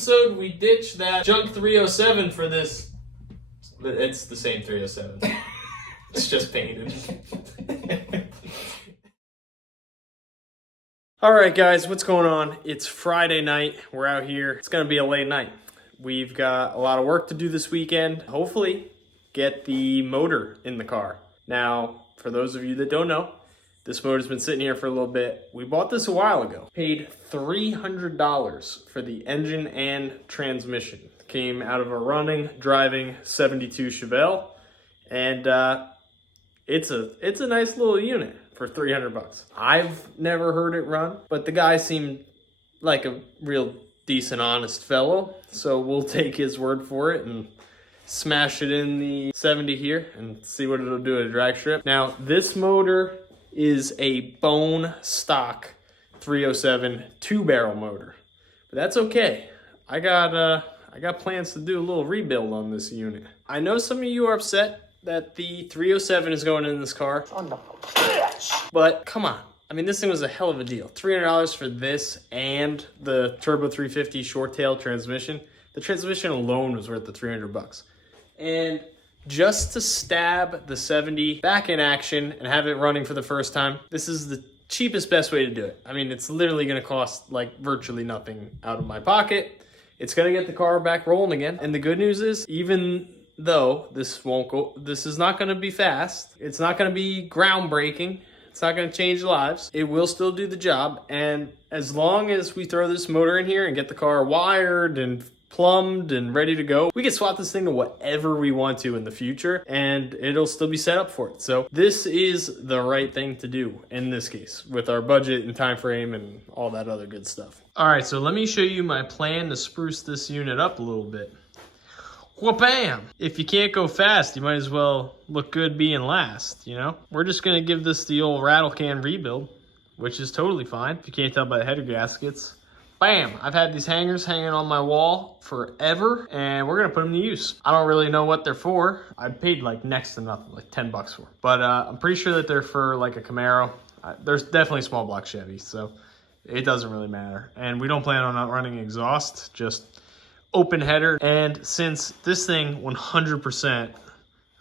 episode, we ditched that junk 307 for this. It's the same 307. It's just painted. All right, guys, what's going on? It's Friday night. We're out here. It's going to be a late night. We've got a lot of work to do this weekend. Hopefully, get the motor in the car. Now, for those of you that don't know, this motor's been sitting here for a little bit. We bought this a while ago. Paid $300 for the engine and transmission. Came out of a running, driving 72 Chevelle. And it's a nice little unit for $300. I've never heard it run, but the guy seemed like a real decent, honest fellow. So we'll take his word for it and smash it in the 70 here and see what it'll do at a drag strip. Now, this motor is a bone stock 307 2-barrel motor, but that's okay. I got plans to do a little rebuild on this unit. I know some of you are upset that the 307 is going in this car. But come on. I mean, this thing was a hell of a deal. $300 for this and the Turbo 350 short tail transmission. The transmission alone was worth the $300. And just to stab the 70 back in action and have it running for the first time, this is the cheapest, best way to do it. I mean, it's literally gonna cost like virtually nothing out of my pocket. It's gonna get the car back rolling again. And the good news is, even though this is not gonna be fast, it's not gonna be groundbreaking, it's not gonna change lives, it will still do the job. And as long as we throw this motor in here and get the car wired and plumbed and ready to go, we can swap this thing to whatever we want to in the future and it'll still be set up for it. So this is the right thing to do in this case with our budget and time frame and all that other good stuff. All right, so let me show you my plan to spruce this unit up a little bit. Wha-bam! If you can't go fast, you might as well look good being last, you know? We're just gonna give this the old rattle can rebuild, which is totally fine. If you can't tell by the header gaskets. Bam! I've had these hangers hanging on my wall forever, and we're gonna put them to use. I don't really know what they're for. I paid like next to nothing, like 10 bucks for them. But I'm pretty sure that they're for like a Camaro. There's definitely small block Chevy, so it doesn't really matter. And we don't plan on not running exhaust, just open header. And since this thing 100%,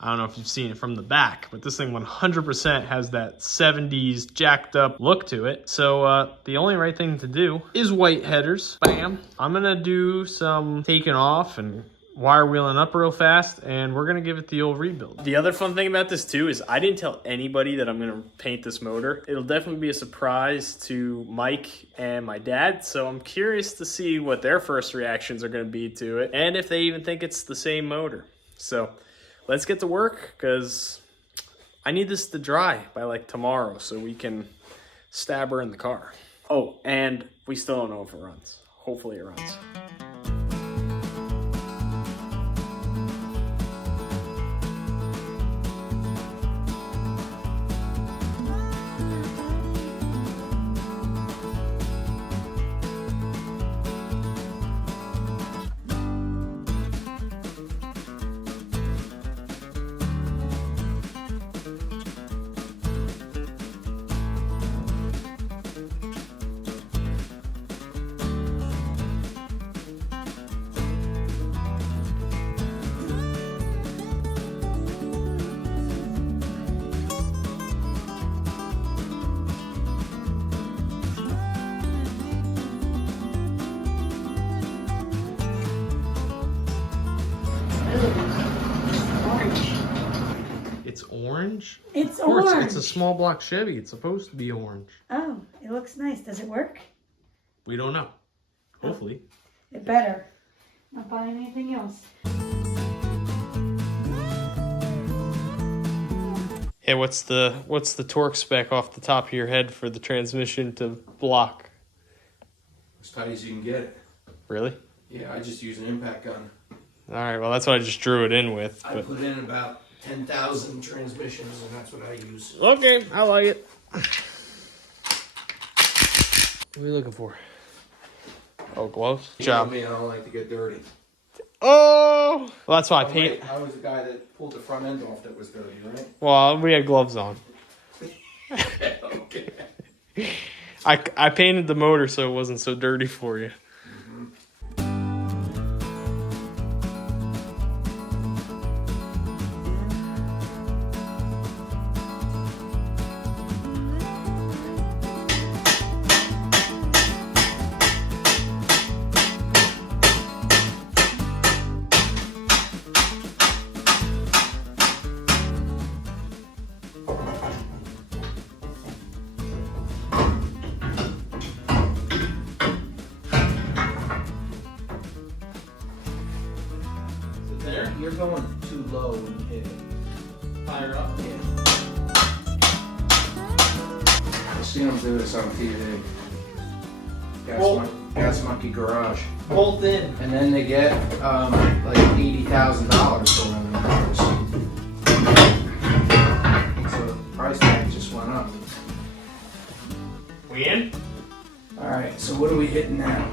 I don't know if you've seen it from the back, but this thing 100% has that 70s jacked up look to it. So the only right thing to do is white headers. Bam. I'm gonna do some taking off and wire wheeling up real fast, and we're gonna give it the old rebuild. The other fun thing about this too is I didn't tell anybody that I'm gonna paint this motor. It'll definitely be a surprise to Mike and my dad, so I'm curious to see what their first reactions are gonna be to it, and if they even think it's the same motor. So let's get to work, because I need this to dry by like tomorrow so we can stab her in the car. Oh, and we still don't know if it runs. Hopefully it runs. It's orange? It's of course, orange. It's a small block Chevy. It's supposed to be orange. Oh, it looks nice. Does it work? We don't know. Hopefully. It better. Not buying anything else. Hey, what's the torque spec off the top of your head for the transmission to block? As tight as you can get it. Really? Yeah, I just use an impact gun. All right, well, that's what I just drew it in with. I put in about 10,000 transmissions, and that's what I use. Okay, I like it. What are you looking for? Oh, gloves? You know me, I don't like to get dirty. Oh! Well, that's why I painted. I was the guy that pulled the front end off that was dirty, right? Well, we had gloves on. Okay. I painted the motor so it wasn't so dirty for you. Mm-hmm. going too low when you hit it. Fire up. Yeah. I've seen them do this on TV. Gas Monkey Garage. Bolt in. And then they get like $80,000 for one of the cars. So the price tag just went up. We in? Alright, so what are we hitting now?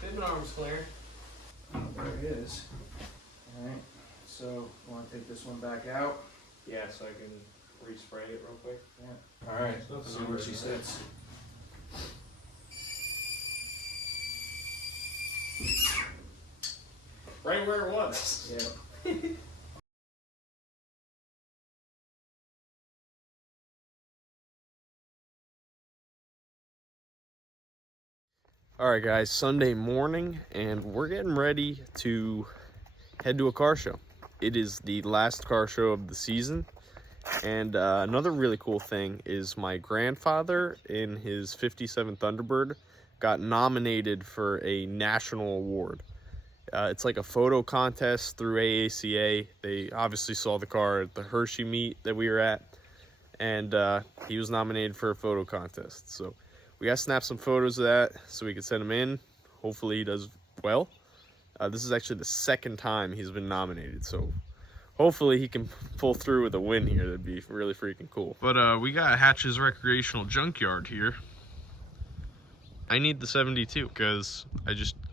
Pivot arm's clear. Oh, there it is. Alright, so you want to take this one back out? Yeah, so I can respray it real quick. Yeah. Alright, let's see where she sits. Right where it was. Yeah. All right, guys, Sunday morning, and we're getting ready to head to a car show. It is the last car show of the season, and another really cool thing is my grandfather in his 57 Thunderbird got nominated for a national award. It's like a photo contest through AACA. They obviously saw the car at the Hershey meet that we were at, and he was nominated for a photo contest. So we got to snap some photos of that so we can send him in. Hopefully he does well. This is actually the second time he's been nominated, so hopefully he can pull through with a win here. That'd be really freaking cool. But we got Hatch's Recreational Junkyard here. I need the 72 because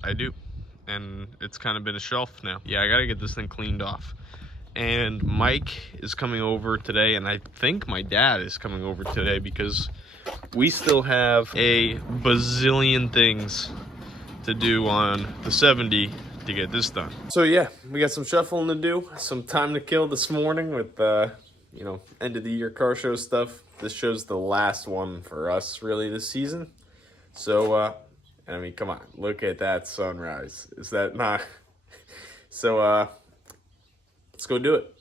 I do. And it's kind of been a shelf now. Yeah, I got to get this thing cleaned off. And Mike is coming over today, and I think my dad is coming over today because we still have a bazillion things to do on the 70 to get this done. So yeah, we got some shuffling to do, some time to kill this morning with you know, end of the year car show stuff. This show's the last one for us really this season. So I mean, come on, look at that sunrise. Is that not? So let's go do it.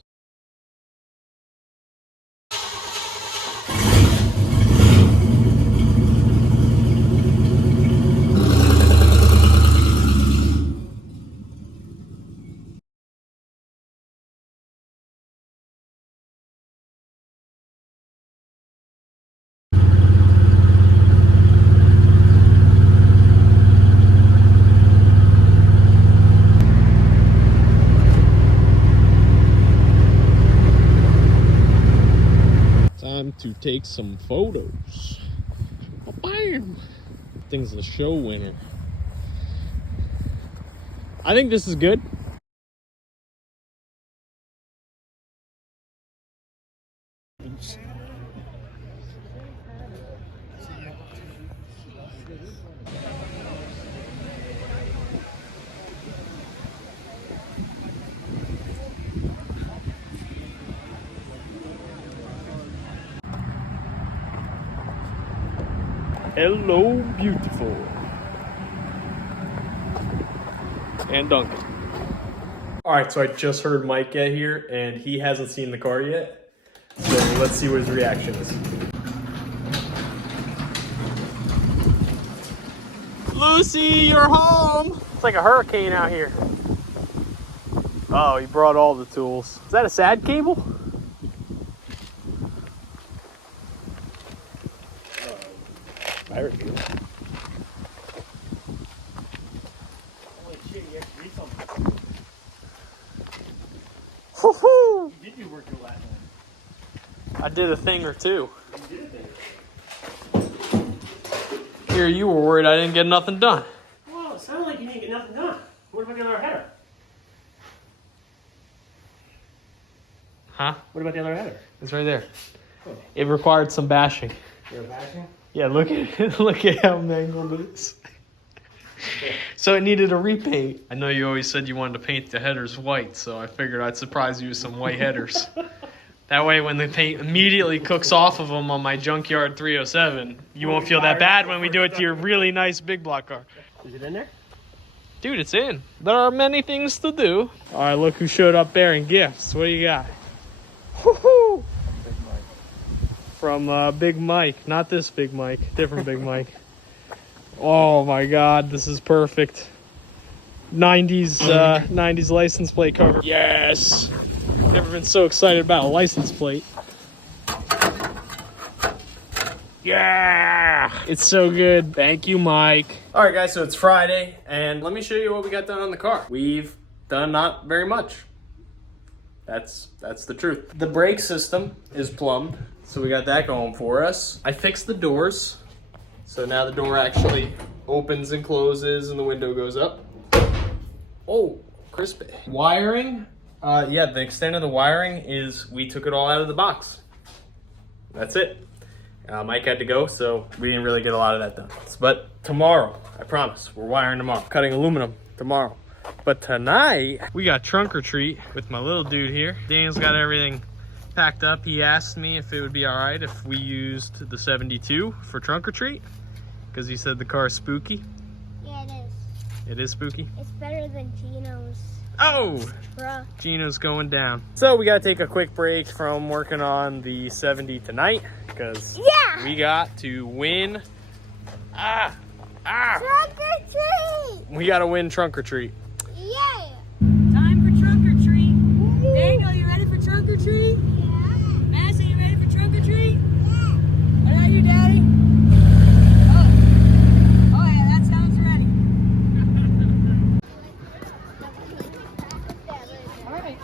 Time to take some photos. Bam! Thing's the show winner. I think this is good. Hello, beautiful. And Duncan. All right, so I just heard Mike get here, and he hasn't seen the car yet. So let's see what his reaction is. Lucy, you're home. It's like a hurricane out here. Oh, he brought all the tools. Is that a SAD cable? Pirate cable. Holy shit, you actually read something. Woohoo! You did do work your last night. I did a thing or two. You did a thing. Here, you were worried I didn't get nothing done. Well, it sounded like you didn't get nothing done. What about the other header? Huh? What about the other header? It's right there. Oh. It required some bashing. You're bashing? Yeah, look at it. Look at how mangled it is. So it needed a repaint. I know you always said you wanted to paint the headers white, so I figured I'd surprise you with some white headers. That way when the paint immediately cooks off of them on my junkyard 307, you won't feel that bad when we do it to your really nice big block car. Is it in there? Dude, it's in. There are many things to do. All right, look who showed up bearing gifts. What do you got? Woohoo! From Big Mike. Not this Big Mike. Different Big Mike. Oh my God, this is perfect. 90s license plate cover. Yes! Never been so excited about a license plate. Yeah! It's so good. Thank you, Mike. All right, guys, so it's Friday, and let me show you what we got done on the car. We've done not very much. That's the truth. The brake system is plumbed, so we got that going for us. I fixed the doors, so now the door actually opens and closes and the window goes up. Oh, crispy. Wiring, yeah, the extent of the wiring is we took it all out of the box. That's it. Mike had to go, so we didn't really get a lot of that done. But tomorrow, I promise, we're wiring tomorrow. Cutting aluminum tomorrow. But tonight, we got trunk or treat with my little dude here. Daniel's got everything packed up. He asked me if it would be all right if we used the 72 for trunk or treat, because he said the car is spooky. Yeah, it is. It is spooky? It's better than Gino's. Oh! Bruh. Gino's going down. So we gotta take a quick break from working on the 70 tonight, because we got to win. Trunk or treat! We gotta win trunk or treat. Yeah! Time for trunk or treat. Daniel, you ready for trunk or treat? Yeah! Massey, you ready for trunk or treat? Yeah! What about you, Daddy? Oh yeah, that sounds ready. All right.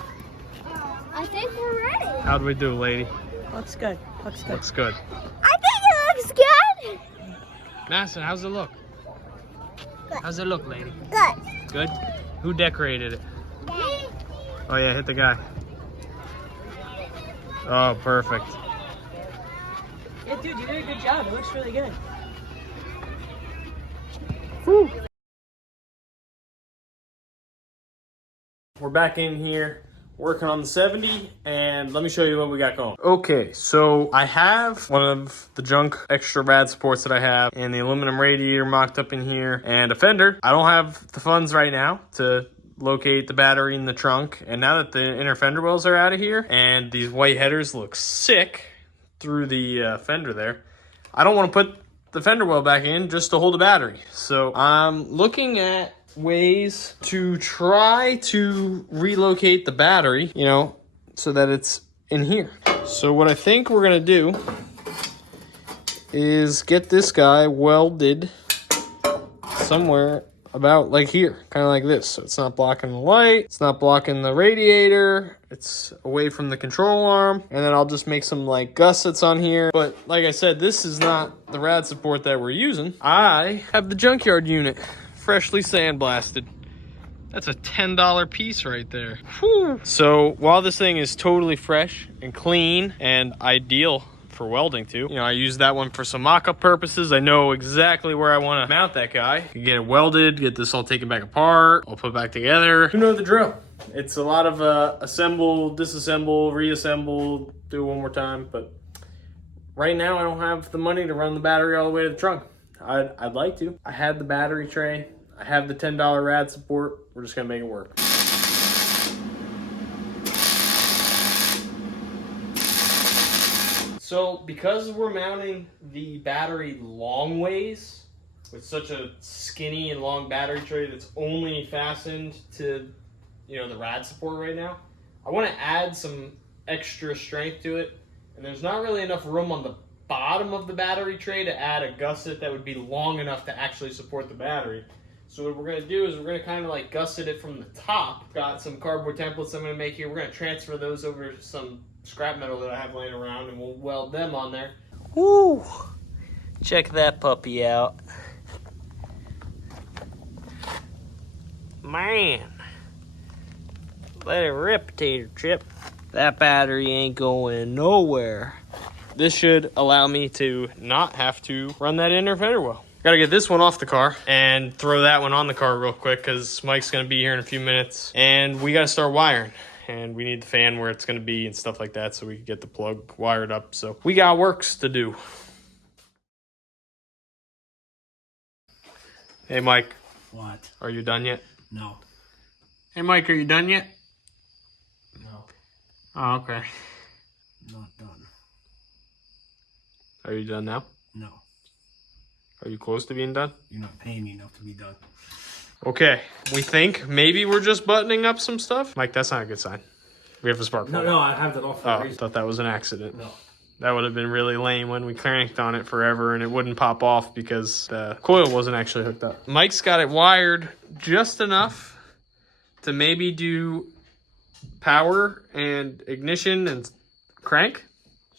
I think we're ready. How'd we do, lady? Looks good. Looks good. Looks good. I think it looks good. Madison, how's it look? Good. How's it look, lady? Good. Good? Who decorated it? Daddy. Oh yeah, hit the guy. Oh, perfect. Yeah, dude, you did a good job. It looks really good. Whew. We're back in here working on the 70, and let me show you what we got going. Okay, so I have one of the junk extra rad supports that I have, and the aluminum radiator mocked up in here, and a fender. I don't have the funds right now to locate the battery in the trunk, and now that the inner fender wells are out of here, and these white headers look sick through the fender there, I don't want to put the fender well back in just to hold the battery. So I'm looking at ways to try to relocate the battery, you know, so that it's in here. So what I think we're gonna do is get this guy welded somewhere about like here, kind of like this. So it's not blocking the light, it's not blocking the radiator, it's away from the control arm. And then I'll just make some like gussets on here. But like I said, this is not the rad support that we're using. I have the junkyard unit, freshly sandblasted. That's a $10 piece right there. Whew. So while this thing is totally fresh and clean and ideal for welding too, you know, I use that one for some mock-up purposes. I know exactly where I want to mount that guy. Get it welded, get this all taken back apart, all put back together. You know the drill. It's a lot of assemble, disassemble, reassemble, do it one more time. But right now I don't have the money to run the battery all the way to the trunk. I'd like to. I had the battery tray. I have the $10 rad support. We're just gonna make it work. So because we're mounting the battery long ways with such a skinny and long battery tray that's only fastened to, you know, the rad support right now, I want to add some extra strength to it. And there's not really enough room on the bottom of the battery tray to add a gusset that would be long enough to actually support the battery. So what we're going to do is we're going to kind of like gusset it from the top. Got some cardboard templates I'm going to make here. We're going to transfer those over to some scrap metal that I have laying around, and we'll weld them on there. Woo! Check that puppy out. Man. Let it rip, tater chip. That battery ain't going nowhere. This should allow me to not have to run that inner fender well. Gotta get this one off the car and throw that one on the car real quick because Mike's gonna be here in a few minutes. And we gotta start wiring. And we need the fan where it's gonna be and stuff like that so we can get the plug wired up. So we got works to do. Hey Mike. What? Are you done yet? No. Hey Mike, are you done yet? No. Oh, okay. Not done. Are you done now? No. Are you close to being done? You're not paying me enough to be done. Okay, we think maybe we're just buttoning up some stuff. Mike, that's not a good sign. We have a spark plug. No, I have that off for Oh, a I reason. thought that was an accident. No. That would have been really lame when we cranked on it forever and it wouldn't pop off because the coil wasn't actually hooked up. Mike's got it wired just enough to maybe do power and ignition and crank,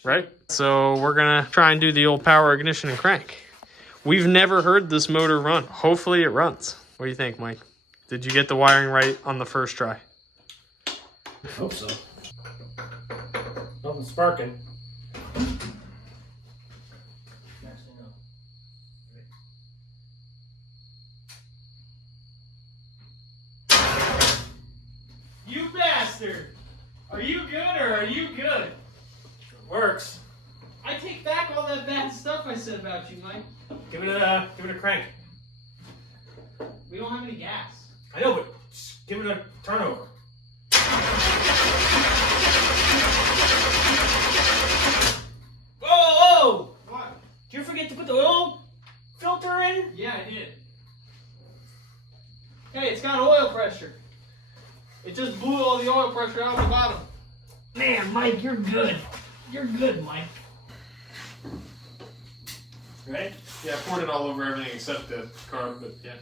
right? So we're gonna try and do the old power, ignition, and crank. We've never heard this motor run. Hopefully it runs. What do you think, Mike? Did you get the wiring right on the first try? I hope so. Nothing sparking. You bastard! Are you good or are you good? It works. I take back all that bad stuff I said about you, Mike. Give it a crank. We don't have any gas. I know, but just give it a turnover. Whoa! What? Did you forget to put the oil filter in? Yeah, I did. Hey, it's got oil pressure. It just blew all the oil pressure out of the bottom. Man, Mike, you're good. You're good, Mike. Ready? Yeah, I poured it all over everything except the carb, but yeah.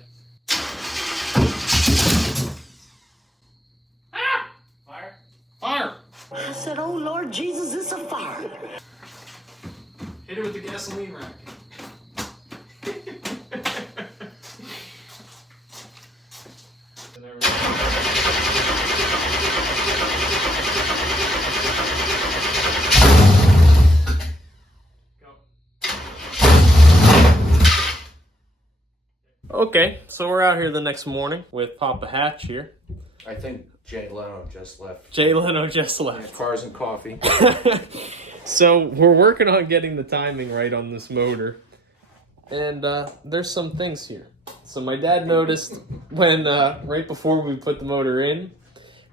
Ah! Fire. Fire! I said, oh Lord Jesus, it's a fire. Hit it with the gasoline rack. And there we go. Okay, so we're out here the next morning with Papa Hatch here. I think Jay Leno just left. Jay Leno just left. Cars and coffee. So we're working on getting the timing right on this motor. And there's some things here. So my dad noticed when, right before we put the motor in,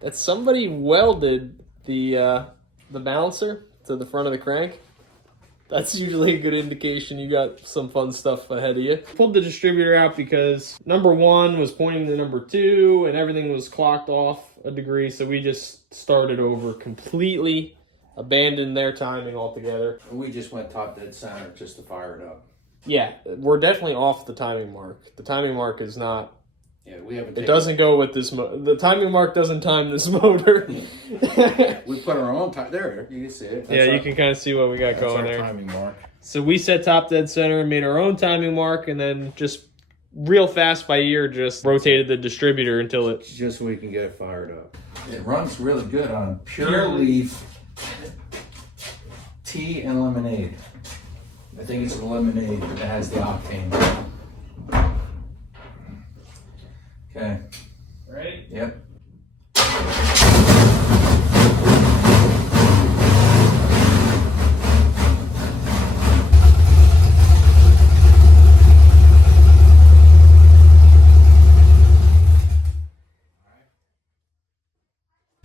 that somebody welded the balancer to the front of the crank. That's usually a good indication you got some fun stuff ahead of you. Pulled the distributor out because number 1 was pointing to number 2 and everything was clocked off a degree. So we just started over completely, abandoned their timing altogether. We just went top dead center just to fire it up. Yeah, we're definitely off the timing mark. The timing mark is not... Yeah, we haven't. It doesn't go with this the timing mark doesn't time this motor. We put our own time there. You can see it. Yeah, you can kind of see what we got That's going our there. timing mark. So we set top dead center and made our own timing mark, and then just real fast by ear just rotated the distributor until it... Just so we can get it fired up. It runs really good on pure leaf tea and lemonade. I think it's a lemonade that has the octane. Okay. Ready? Yep.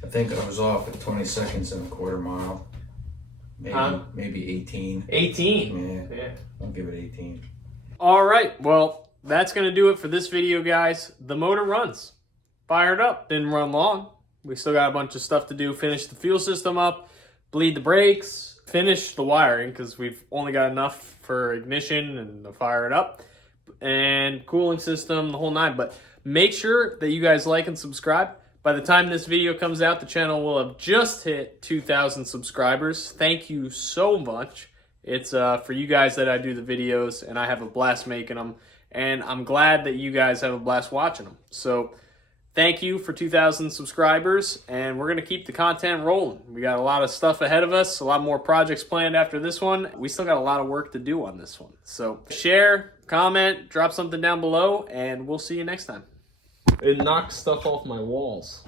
I think I was off at 20 seconds and a quarter mile. Maybe 18. 18. Yeah, I'll give it 18. All right, well, that's going to do it for this video, guys. The motor runs. Fired up. Didn't run long. We still got a bunch of stuff to do. Finish the fuel system up, bleed the brakes, finish the wiring because we've only got enough for ignition and to fire it up, and cooling system, the whole 9. But make sure that you guys like and subscribe. By the time this video comes out, the channel will have just hit 2,000 subscribers. Thank you so much. It's for you guys that I do the videos, and I have a blast making them. And I'm glad that you guys have a blast watching them. So thank you for 2,000 subscribers, and we're going to keep the content rolling. We got a lot of stuff ahead of us, a lot more projects planned after this one. We still got a lot of work to do on this one. So share, comment, drop something down below, and we'll see you next time. It knocks stuff off my walls.